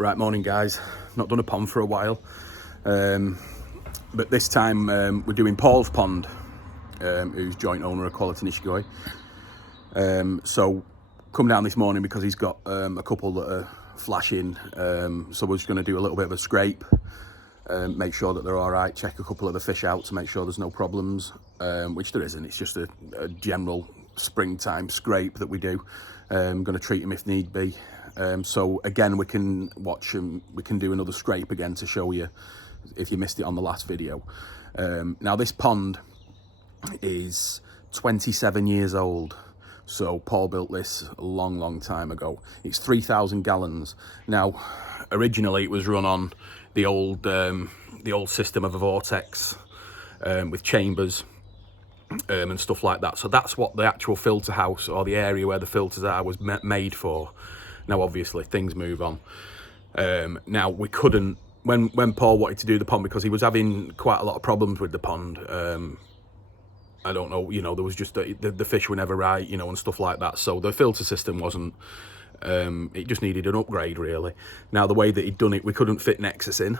Right, morning guys. Not done a pond for a while, but this time we're doing Paul's pond, who's joint owner of Quality Nishikigoi. So come down this morning because he's got a couple that are flashing, so we're just going to do a little bit of a scrape, make sure that they're all right, check a couple of the fish out to make sure there's no problems, which there isn't. It's just a general springtime scrape that we do. Going to treat them if need be. So again, we can watch them, we can do another scrape again to show you if you missed it on the last video. Now this pond is 27 years old. So Paul built this a long time ago. It's 3,000 gallons. Now, originally it was run on the old system of a vortex with chambers and stuff like that. So that's what the actual filter house, or the area where the filters are, was made for. Now, obviously, things move on. Now, we couldn't, when Paul wanted to do the pond, because he was having quite a lot of problems with the pond. I don't know, you know, there was just, the fish were never right, you know, and stuff like that. So the filter system wasn't, it just needed an upgrade, really. Now, the way that he'd done it, we couldn't fit Nexus in.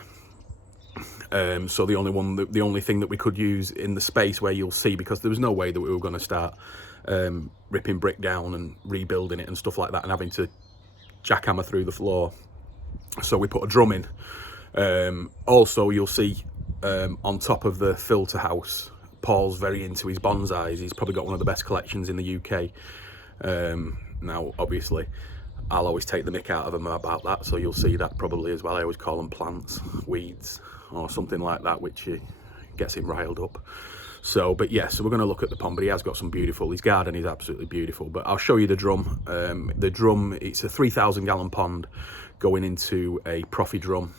So the only thing that we could use in the space where you'll see, because there was no way that we were going to start ripping brick down and rebuilding it and stuff like that and having to jackhammer through the floor. So we put a drum in. Also, you'll see on top of the filter house, Paul's very into his bonsais. He's probably got one of the best collections in the UK. Now, obviously, I'll always take the mick out of him about that, so you'll see that probably as well. I always call them plants, weeds, or something like that, which gets him riled up. So, but yeah, so we're going to look at the pond, but he has got some beautiful, his garden is absolutely beautiful. But I'll show you the drum. The drum, it's a 3,000 gallon pond going into a Profi drum,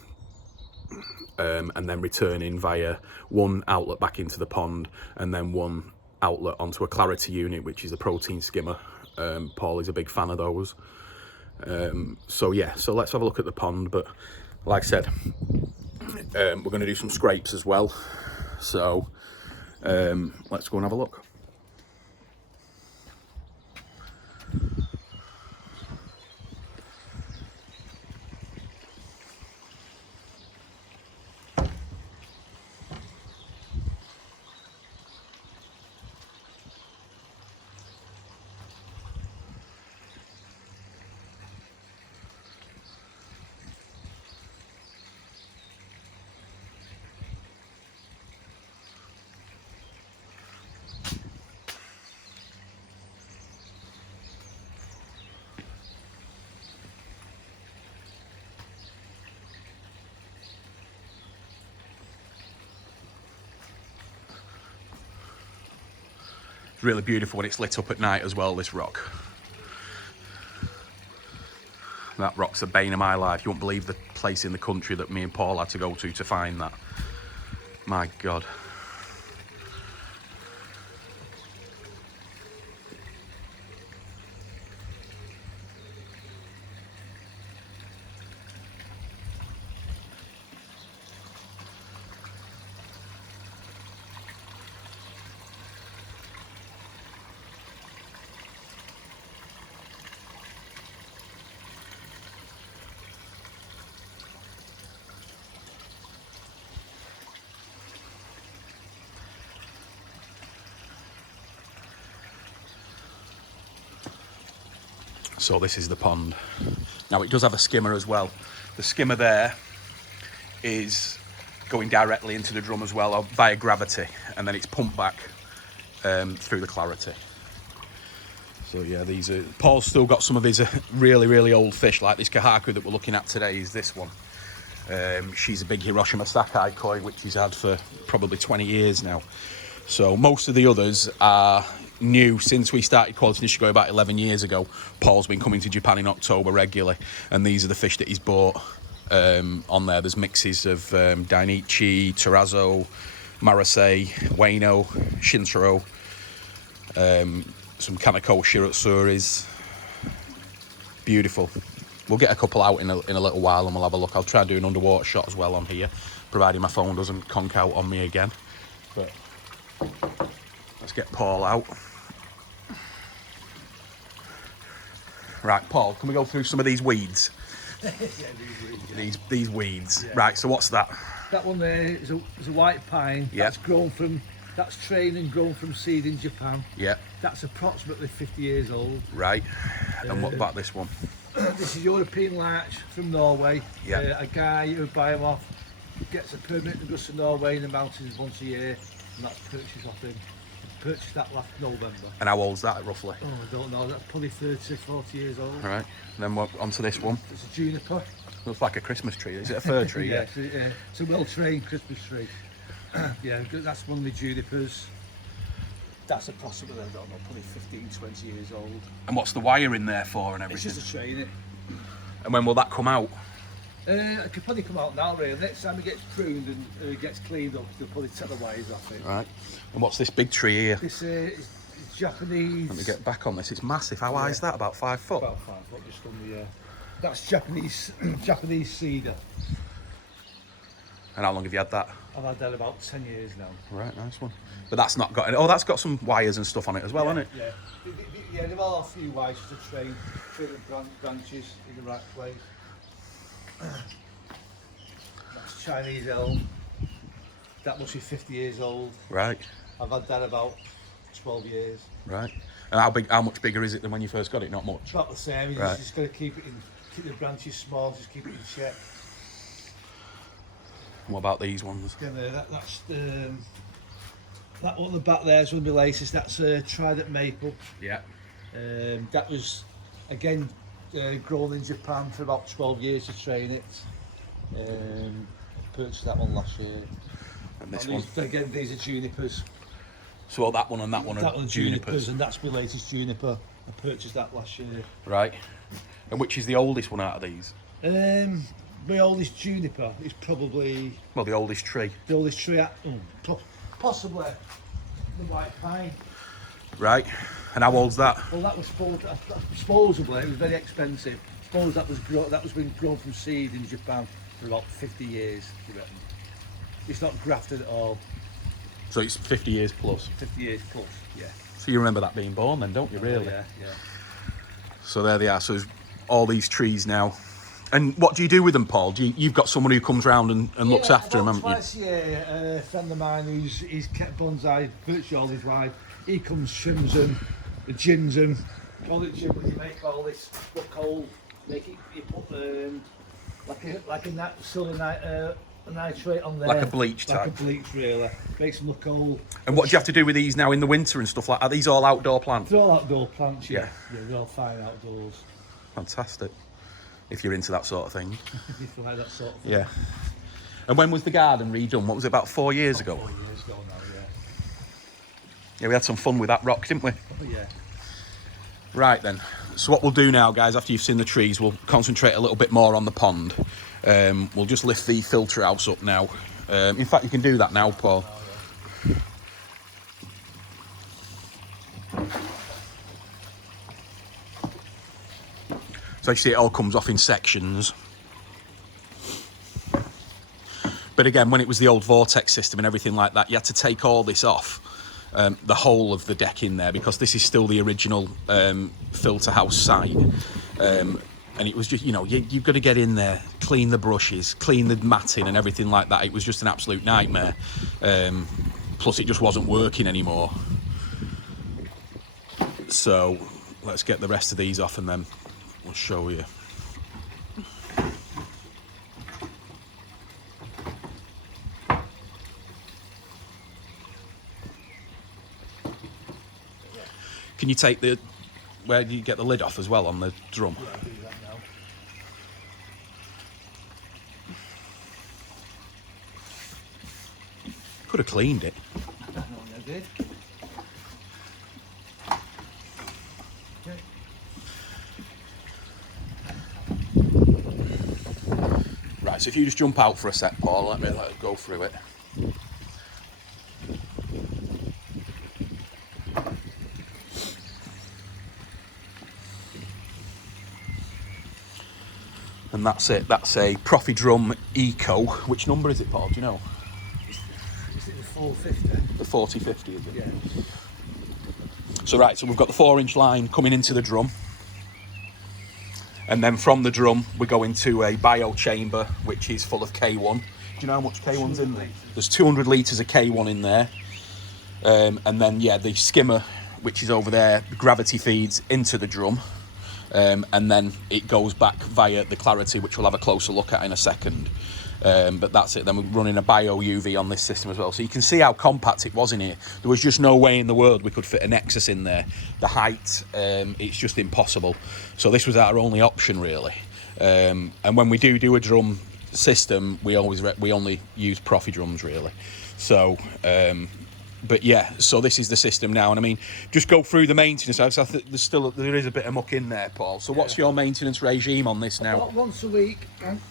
and then returning via one outlet back into the pond, and then one outlet onto a Clarity unit, which is a protein skimmer. Paul is a big fan of those. So yeah, so let's have a look at the pond. But like I said, we're going to do some scrapes as well. So let's go and have a look. It's really beautiful when it's lit up at night as well, this rock. That rock's the bane of my life. You won't believe the place in the country that me and Paul had to go to find that. My God. So this is the pond. Now it does have a skimmer as well. The skimmer there is going directly into the drum as well via gravity, and then it's pumped back through the Clarity. So yeah, these are, Paul's still got some of his really old fish, like this Koicarp that we're looking at today is this one. She's a big Hiroshima Sakai koi, which he's had for probably 20 years now. So most of the others are new since we started Quality Nishikigoi about 11 years ago. Paul's been coming to Japan in October regularly, and these are the fish that he's bought on there. There's mixes of Dainichi, Terrazzo, Marasei, Ueno, Shintaro, some Kaneko Shiratsuris. Beautiful. We'll get a couple out in a little while and we'll have a look. I'll try and do an underwater shot as well on here, providing my phone doesn't conk out on me again. But let's get Paul out. Right, Paul, can we go through some of these weeds? These weeds. Yeah. Right, so what's that? That one there is a white pine. Yeah. That's trained and grown from seed in Japan. Yeah. That's approximately 50 years old. Right. And what about this one? This is European larch from Norway. Yeah. A guy who buy them off gets a permit and goes to Norway in the mountains once a year, and that's purchased off him. Purchased that last November. And how old's that roughly? Oh, I don't know. That's probably 30, 40 years old. All right. And then what, onto this one? It's a juniper. Looks like a Christmas tree. Is it a fir tree? Yeah, it's a well-trained Christmas tree. Yeah, that's one of the junipers. That's approximately, I don't know, probably 15, 20 years old. And what's the wire in there for and everything? It's just a train, it. And when will that come out? It could probably come out now, really. Next time it gets pruned and gets cleaned up, they'll probably take the wires off it. Right. And what's this big tree here? This is Japanese. Let me get back on this. It's massive. How high is that? About 5 foot? About 5 foot, just on the. That's Japanese cedar. And how long have you had that? I've had that about 10 years now. Right, nice one. But that's not got any. Oh, that's got some wires and stuff on it as well, hasn't it? Yeah. Yeah, they've all a few wires to train the branches in the right place. That's Chinese elm. That must be 50 years old. Right. I've had that about 12 years. Right. And how much bigger is it than when you first got it? Not much. About the same. You Right. just got to keep the branches small. Just keep it in check. And what about these ones? That's that one on the back there is one of the latest. That's Trident Maple. Yeah. That was again grown in Japan for about 12 years to train it. Purchased that one last year. And this one. Again, these are junipers. So that one and that one are junipers. And that's my latest juniper. I purchased that last year. Right. And which is the oldest one out of these? My oldest juniper is probably... Well, the oldest tree. The oldest tree, possibly the white pine. Right. And how old's that? Well, that was supposedly, it was very expensive. Suppose that was been grown from seed in Japan for about 50 years, you reckon. It's not grafted at all. So it's 50 years plus? 50 years plus, yeah. So you remember that being born then, don't you, really? Yeah. So there they are. So there's all these trees now. And what do you do with them, Paul? You've got someone who comes round and looks after them, haven't you? Twice a year, a friend of mine he's kept bonsai virtually all his life. He comes, trims them, gins them. All it gins, you make all this look old. You put like a silver nitrate on there. Like a bleach type. Like a bleach, really. Makes them look old. And what do you have to do with these now in the winter and stuff like that? Are these all outdoor plants? They're all outdoor plants, yeah. Yeah, they're all fine outdoors. Fantastic. If you're into that sort of thing. If you like that sort of thing. Yeah. And when was the garden redone? What was it, about 4 years ago? 4 years ago now, yeah. Yeah, we had some fun with that rock, didn't we? Oh, yeah. Right then. So what we'll do now, guys, after you've seen the trees, we'll concentrate a little bit more on the pond. We'll just lift the filter house up now. In fact, you can do that now, Paul. So you see, it all comes off in sections. But again, when it was the old vortex system and everything like that, you had to take all this off, the whole of the deck in there, because this is still the original filter house site. And it was just, you've got to get in there, clean the brushes, clean the matting and everything like that. It was just an absolute nightmare. Plus, it just wasn't working anymore. So let's get the rest of these off and then we'll show you. Can you take where do you get the lid off as well on the drum? Yeah, I'll do that now. Could have cleaned it. No, I did. Right, so if you just jump out for a sec, Paul, let me go through it. And that's it. That's a Profi Drum Eco. Which number is it, Paul? Do you know? Is it the 450? The 4050, is it? Yeah. So right, so we've got the 4-inch line coming into the drum. And then from the drum, we go into a bio chamber, which is full of K1. Do you know how much K1's in there? There's 200 litres of K1 in there. And then, yeah, the skimmer, which is over there, gravity feeds into the drum. And then it goes back via the clarity, which we'll have a closer look at in a second. But that's it. Then we're running a bio UV on this system as well. So you can see how compact it was in here. There was just no way in the world we could fit a Nexus in there. The height, it's just impossible. So this was our only option, really. And when we do a drum system, we only use Profi drums, really. So but yeah, so this is the system now, and I mean, just go through the maintenance. I think there is a bit of muck in there, Paul. So what's your maintenance regime on this now? Once a week,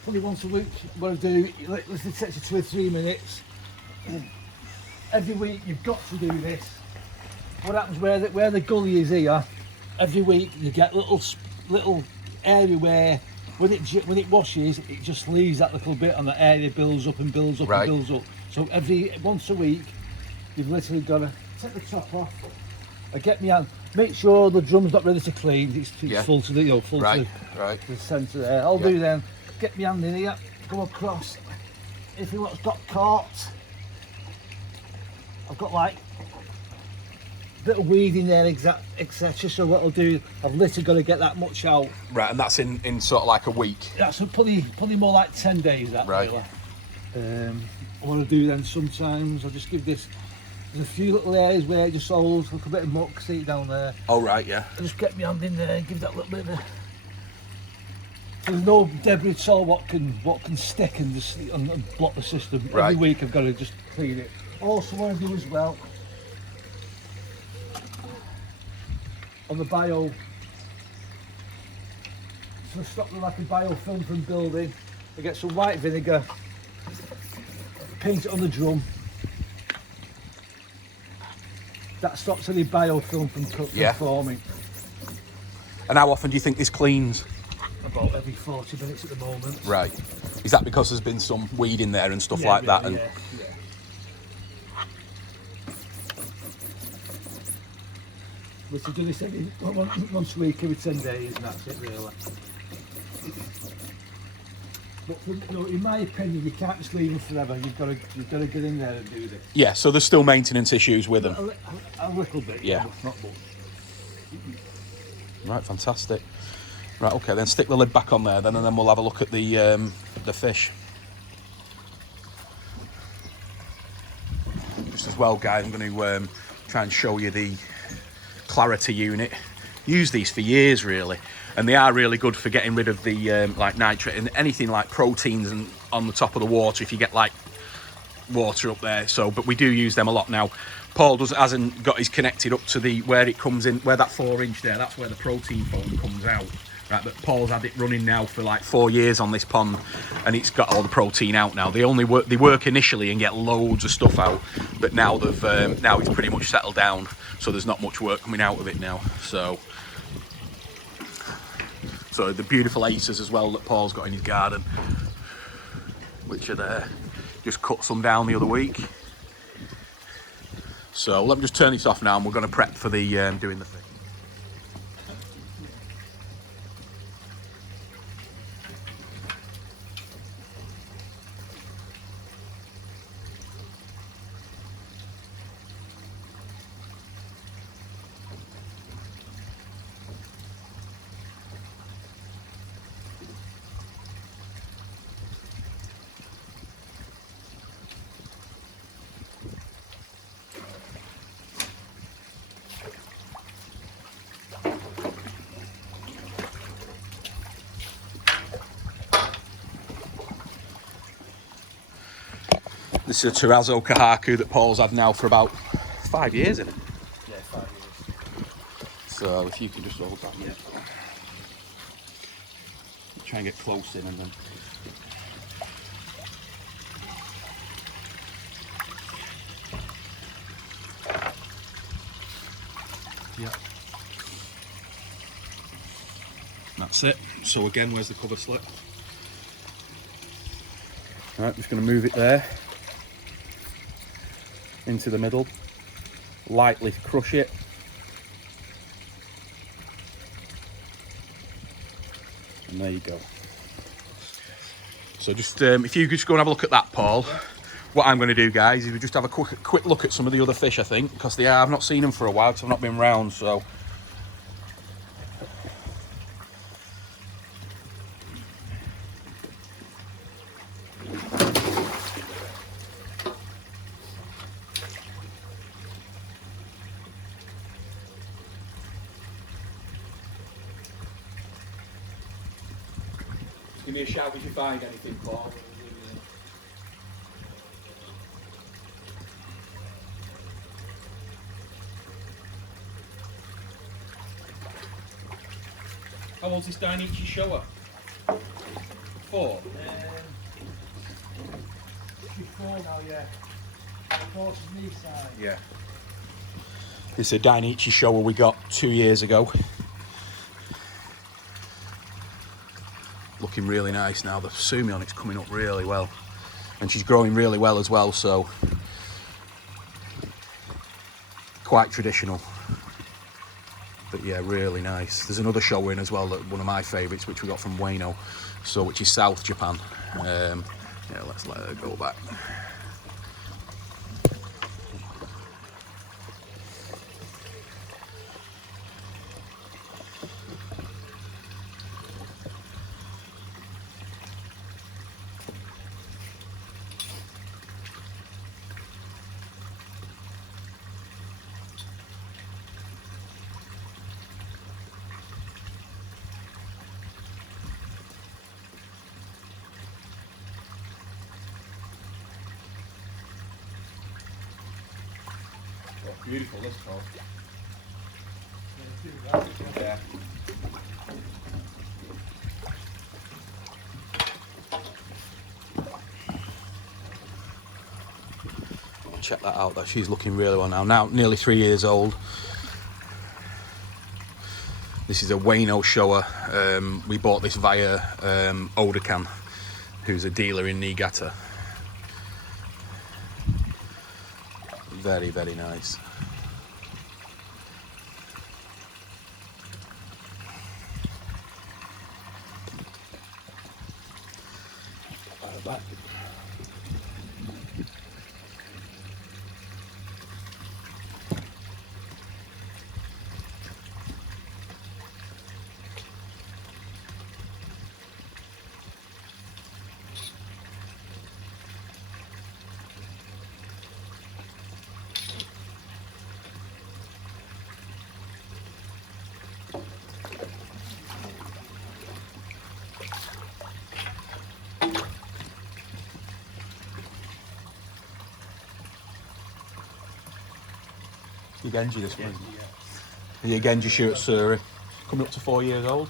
probably once a week. What I do, let's take you 2 or 3 minutes. Every week you've got to do this. What happens where the gully is here? Every week you get little area where when it washes, it just leaves that little bit, and the area builds up and builds up and builds up. So once a week, you've literally got to take the top off. Get me hand. Make sure the drum's not ready to clean. It's full to the to the centre there. I'll do then. Get my hand in here. Go across. Anything that's got caught, I've got like a bit of weed in there, etc. So what I'll do, I've literally got to get that much out. Right, and that's in sort of like a week. That's probably more like 10 days. That right. Really. What I'll do then sometimes, I'll just give this. There's a few little areas where it just holds like a bit of muck, see it down there. Oh right, yeah. I just get my hand in there and give that little bit of there's no debris at all what can stick and just and block the system. Right. Every week I've got to just clean it. Also what I do as well, on the bio, to stop the like a biofilm from building, I get some white vinegar, paint it on the drum. That stops any biofilm from forming. And how often do you think this cleans? About every 40 minutes at the moment. Right. Is that because there's been some weed in there and stuff like that? And yeah. But to do this once a week, every 10 days, and that's it really. But in my opinion, you can't just leave them forever. You've got to get in there and do this. Yeah, so there's still maintenance issues with them. A little bit, yeah. But not much. Right, fantastic. Right, okay, then stick the lid back on there then, and then we'll have a look at the fish. Just as well, guys, I'm going to try and show you the clarity unit. Used these for years, really. And they are really good for getting rid of the like nitrate and anything like proteins and on the top of the water if you get like water up there. So, but we do use them a lot now. Paul hasn't got his connected up to the where it comes in, where that 4-inch there. That's where the protein foam comes out. Right, but Paul's had it running now for like 4 years on this pond, and it's got all the protein out now. They work initially and get loads of stuff out, but now now it's pretty much settled down. So there's not much work coming out of it now. So the beautiful acers as well that Paul's got in his garden, which are there. Just cut some down the other week. So let me just turn this off now, and we're going to prep for the doing the thing. This is a terrazzo kahaku that Paul's had now for about 5 years, isn't it? Yeah, 5 years. So if you can just hold that. Yeah. Try and get close in and then. Yeah. That's it. So again, where's the cover slip? Right, just going to move it there into the middle, lightly crush it, and There you go. So just if you could just go and have a look at that, Paul. What I'm going to do, guys, is we just have a quick look at some of the other fish, I think, because I've not seen them for a while, because I've not been round, so. Just give me a shout if you find anything, Paul. How old's this Dainichi shower? 4? She's 4 now, yeah. Horse knee side. Yeah. This is a Dainichi shower we got 2 years ago. Looking really nice now. The sumi on it's coming up really well. And she's growing really well as well, so quite traditional. But yeah, really nice. There's another show in as well, that one of my favourites, which we got from Ueno, so which is South Japan. Yeah, let's let her go back. Beautiful, this colour. Yeah. Check that out, that she's looking really well now. Now nearly 3 years old. This is a Ueno shower. We bought this via Odakan, who's a dealer in Niigata. Very, very nice. Back. The Genji, this one, isn't it? Yeah. The Genji shoe at Surrey. Coming up to 4 years old.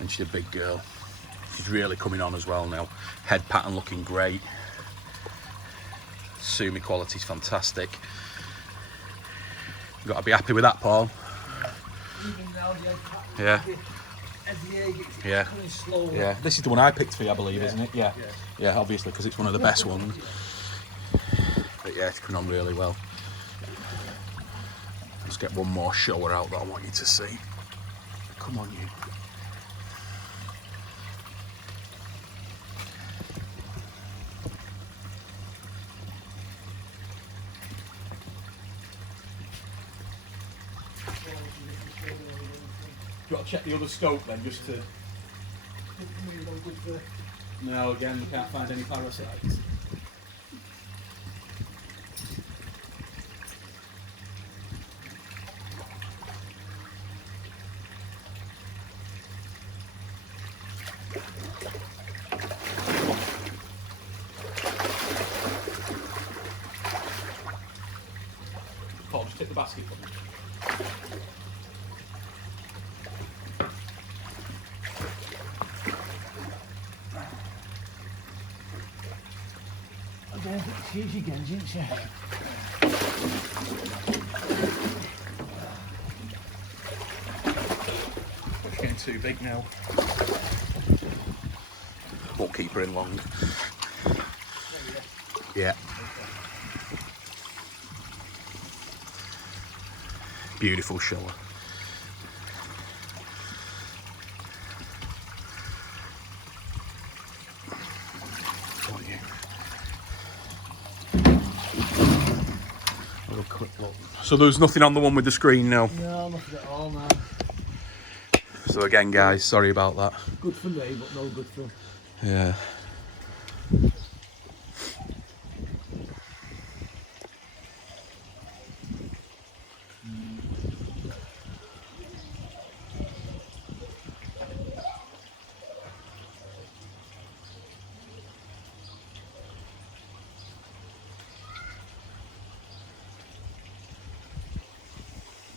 And she's a big girl. She's really coming on as well now. Head pattern looking great. Sumi quality's fantastic. You've got to be happy with that, Paul. Even now, the head pattern, Yeah. every egg, it's Yeah. coming slowly. Yeah. This is the one I picked for you, I believe, isn't it? Yeah. Yeah, obviously, because it's one of the best ones. But yeah, it's coming on really well. Let's get one more shower out that I want you to see. Come on, you. You got to check the other scope then, just to. No, again, we can't find any parasites. Paul, just take the basket for me. I don't think it's easy again, isn't it? It's getting too big now. Won't keep her in long. Yeah. Beautiful shower. quick look. So there's nothing on the one with the screen now. No, nothing at all now. So again, guys, sorry about that. Good for me, but no good for. Yeah.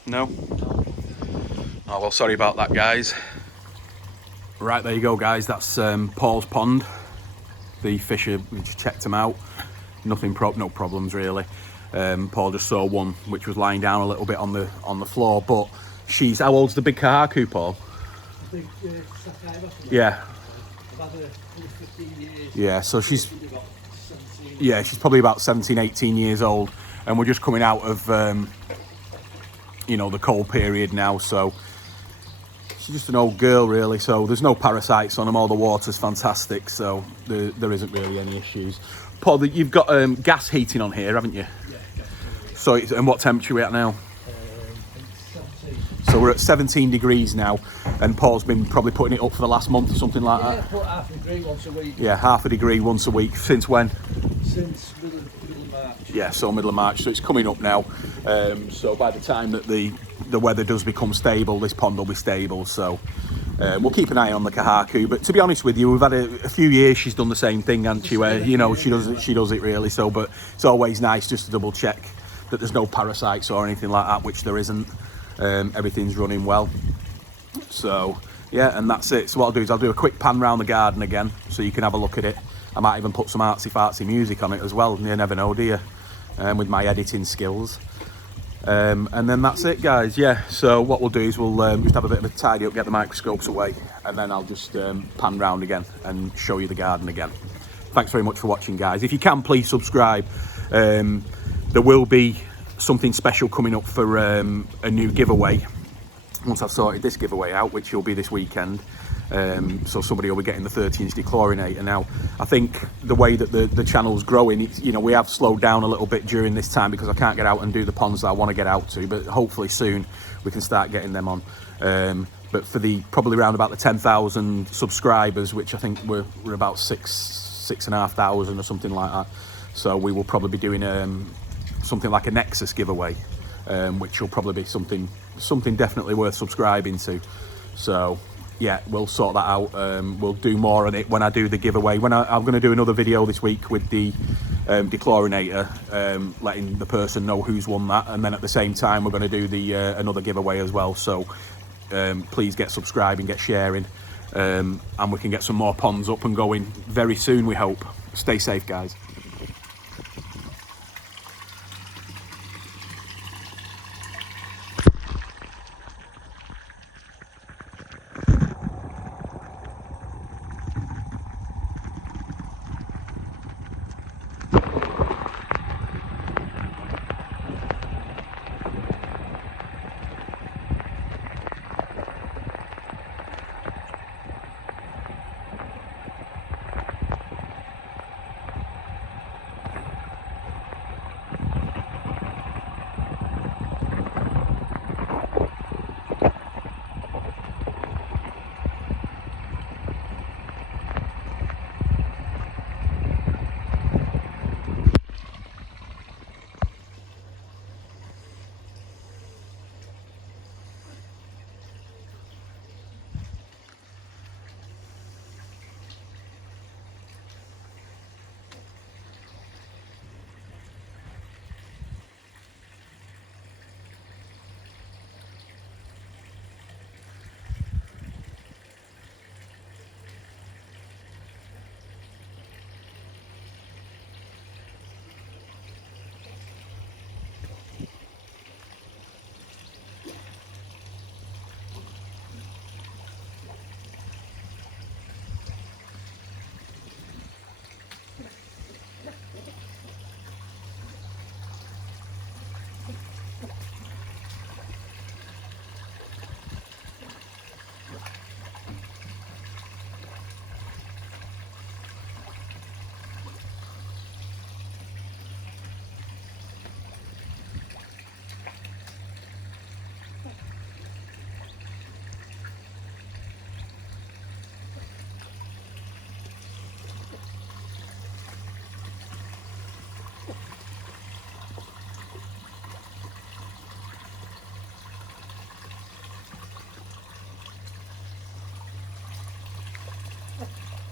No? Oh, well, sorry about that, guys. Right, there you go, guys. That's Paul's pond. The fish, we just checked them out. No problems, really. Paul just saw one which was lying down a little bit on the floor, but she's, how old's the big kahaku, Paul? I think Yeah. I've had her for 15 years. Yeah, so she's, About 17. yeah, she's probably about 17, 18 years old, and we're just coming out of, you know, the cold period now, so she's just an old girl, really. So there's no parasites on them. All the water's fantastic, so there isn't really any issues. Paul, you've got gas heating on here, haven't you? Yeah. So, and what temperature are we at now? 17. So we're at 17 degrees now, and Paul's been probably putting it up for the last month or something like Yeah, that. put half a degree once a week. Yeah, half a degree once a week. Since when? Since middle of March. Yeah, so middle of March, so it's coming up now. So by the time that the weather does become stable, this pond will be stable. So we'll keep an eye on the kahaku. But to be honest with you, we've had a few years she's done the same thing, hasn't she? Where, you know, she does it really. So, but it's always nice just to double check that there's no parasites or anything like that, which there isn't. Everything's running well. So yeah, and that's it. So what I'll do is I'll do a quick pan round the garden again, so you can have a look at it. I might even put some artsy-fartsy music on it as well. You never know, do you? With my editing skills. And then that's it, guys. Yeah, so what we'll do is we'll just have a bit of a tidy up, get the microscopes away, and then I'll just pan round again and show you the garden again. Thanks very much for watching, guys. If you can, please subscribe. There will be something special coming up for a new giveaway once I've sorted this giveaway out, which will be this weekend. So somebody will be getting the 30-inch dechlorinator. Now, I think the way that the channel's growing, it's, you know, we have slowed down a little bit during this time because I can't get out and do the ponds that I want to get out to, but hopefully soon we can start getting them on. But for probably around about the 10,000 subscribers, which I think we're about 6,500 or something like that. So we will probably be doing something like a Nexus giveaway, which will probably be something definitely worth subscribing to. So yeah, we'll sort that out. We'll do more on it when I do the giveaway. I'm going to do another video this week with the dechlorinator, letting the person know who's won that, and then at the same time we're going to do another giveaway as well. So please get subscribing, get sharing, and we can get some more ponds up and going very soon, we hope. Stay safe, guys.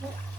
Yeah.